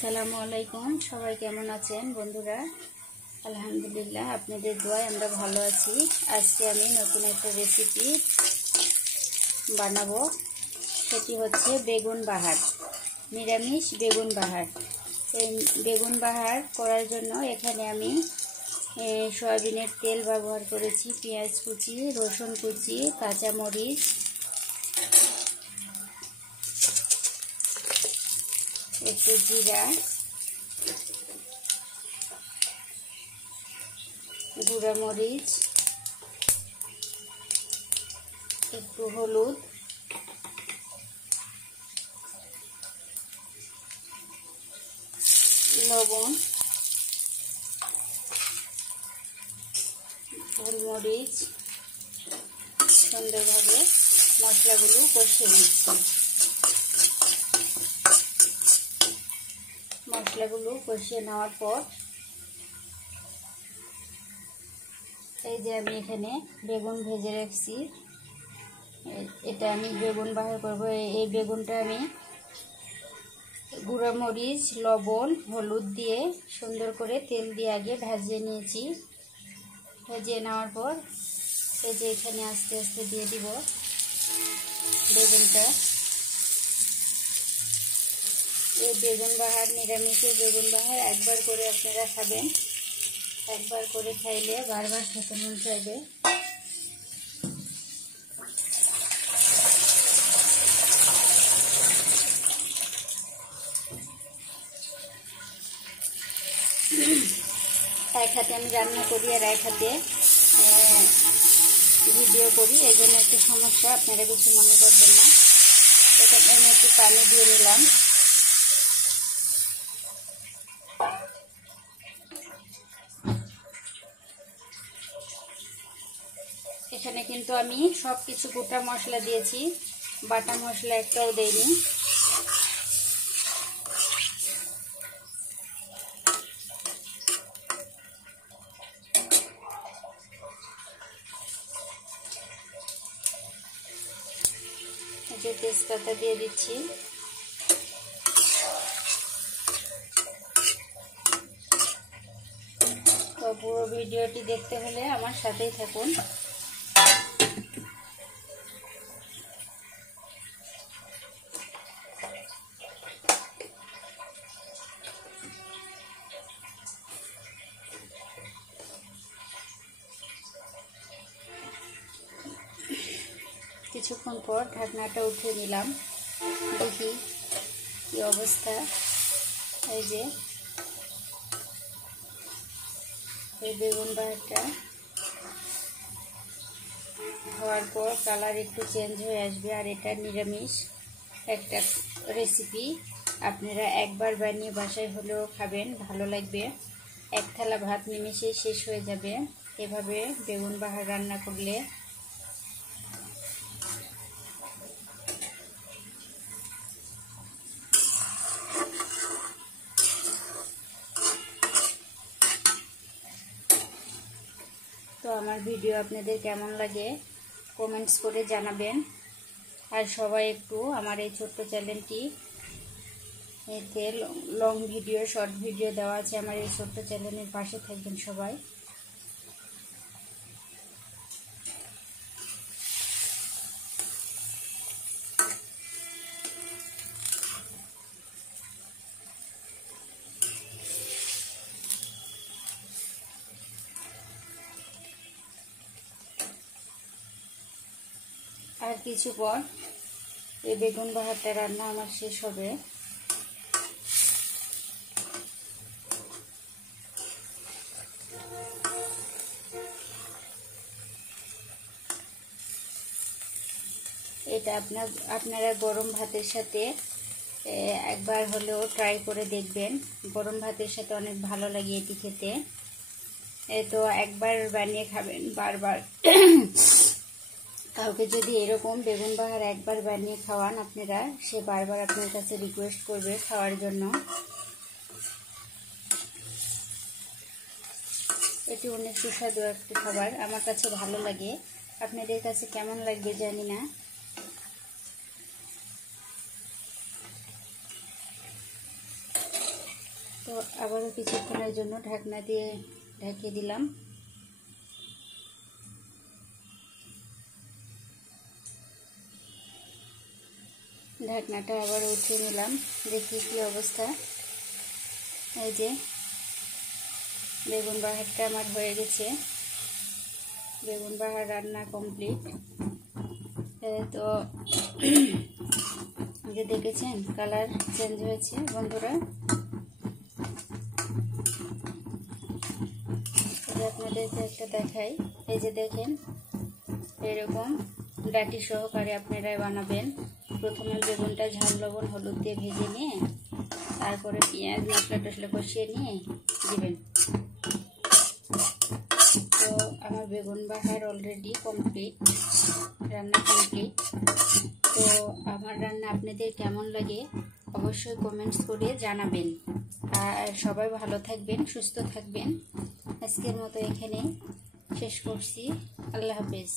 আসসালামু আলাইকুম। সবাই কেমন আছেন বন্ধুরা? আলহামদুলিল্লাহ, আপনাদের দোয়ায় আমরা ভালো আছি। আজকে আমি নতুন একটা রেসিপি বানাবো, সেটি হচ্ছে বেগুন বাহার, নিরামিষ বেগুন বাহার। এই বেগুন বাহার করার জন্য এখানে আমি সয়াবিনের তেল ব্যবহার করেছি, পেঁয়াজ কুচি, রসুন কুচি, কাঁচামরিচ, একটু জিরা, গুঁড়া মরিচ, একটু হলুদ, লবণ, গোলমরিচ, সুন্দরভাবে মশলাগুলো কষিয়ে নিচ্ছি। মশলাগুলো কষিয়ে নেওয়ার পর এই যে আমি এখানে বেগুন ভেজে রাখছি, এটা আমি বেগুন বাহার করব। এই বেগুনটা আমি গুঁড়া মরিচ, লবণ, হলুদ দিয়ে সুন্দর করে তেল দিয়ে আগে ভাজিয়ে নিয়েছি। ভাজিয়ে নেওয়ার পর এই যে এখানে আস্তে আস্তে দিয়ে দিব বেগুনটা। এই বেগুন বাহার, নিরামিষের বেগুন বাহার একবার করে আপনারা খাবেন। একবার করে খাইলে বারবার খেতে মন চাইবে। এক হাতে আমি রান্না করি আর এক হাতে ভিডিও করি, এই জন্য একটু সমস্যা, আপনারা কিছু মনে করবেন না। এখানে আমি একটু পানি দিয়ে নিলাম। এখানে কিন্তু আমি সব কিছু গোটা মশলা দিয়েছি, বাটা মশলা একটাও দেইনি। যে তেজপাতা দিয়ে দিচ্ছি, তো পুরো ভিডিওটি দেখতে হলে আমার সাথেই থাকুন। কিছুক্ষণ পর ঢাকনাটা উঠিয়ে নিলাম, দেখি কি অবস্থা। এই যে এই বেগুন বাহারটা হওয়ার পর কালার একটু চেঞ্জ হয়ে আসবে, আর এটা নিরামিষ একটা রেসিপি। আপনারা একবার বানিয়ে বাসায় হলেও খাবেন, ভালো লাগবে। এক থালা ভাত নিমেষেই শেষ হয়ে যাবে এভাবে বেগুন বাহার রান্না করলে। তো আমার ভিডিও আপনাদের কেমন লাগে কমেন্টস করে জানাবেন। আর সবাই একটু আমার এই ছোট্ট চ্যানেলটি, এতে লং ভিডিও, শর্ট ভিডিও দেওয়া আছে, আমার এই ছোট্ট চ্যানেলের পাশে থাকবেন সবাই। আর কিছু পর এই বেগুন বাহারটা রান্না আমার শেষ হবে। এটা আপনারা গরম ভাতের সাথে একবার হলেও ট্রাই করে দেখবেন। গরম ভাতের সাথে অনেক ভালো লাগে এটি খেতে। তো একবার বানিয়ে খাবেন বারবার। কাউকে যদি এরকম বেগুন বাহার একবার বানিয়ে খাওয়ান আপনারা, সে বারবার আপনার কাছে রিকোয়েস্ট করবে খাওয়ার জন্য। এটি অনেক সুস্বাদু একটি খাবার, আমার কাছে ভালো লাগে। আপনাদের কাছে কেমন লাগবে জানি না। তো আবারও কিছুক্ষণের জন্য ঢাকনা দিয়ে ঢেকে দিলাম। ঢাকনাটা আবার উঠিয়ে নিলাম, দেখি কি অবস্থা। এই যে বেগুন বাহারটা আমার হয়ে গেছে, বেগুন বাহার রান্না কমপ্লিট। তো যে দেখেছেন কালার চেঞ্জ হয়েছে বন্ধুরা। আপনাদেরকে একটা দেখাই, এই যে দেখেন এরকম ডাটি সহকারে আপনারা বানাবেন। প্রথমে বেগুনটা ঝাল লবণ হলুদ দিয়ে ভেজে নিয়ে তারপরে পেঁয়াজ মশলা টসলা কষিয়ে নিয়ে দিবেন। তো আমার বেগুন বাহার অলরেডি কমপ্লিট, রান্না কমপ্লিট। তো আমার রান্না আপনাদের কেমন লাগে অবশ্যই কমেন্টস করে জানাবেন। আর সবাই ভালো থাকবেন, সুস্থ থাকবেন। আজকের মতো এখানে শেষ করছি। আল্লাহ হাফেজ।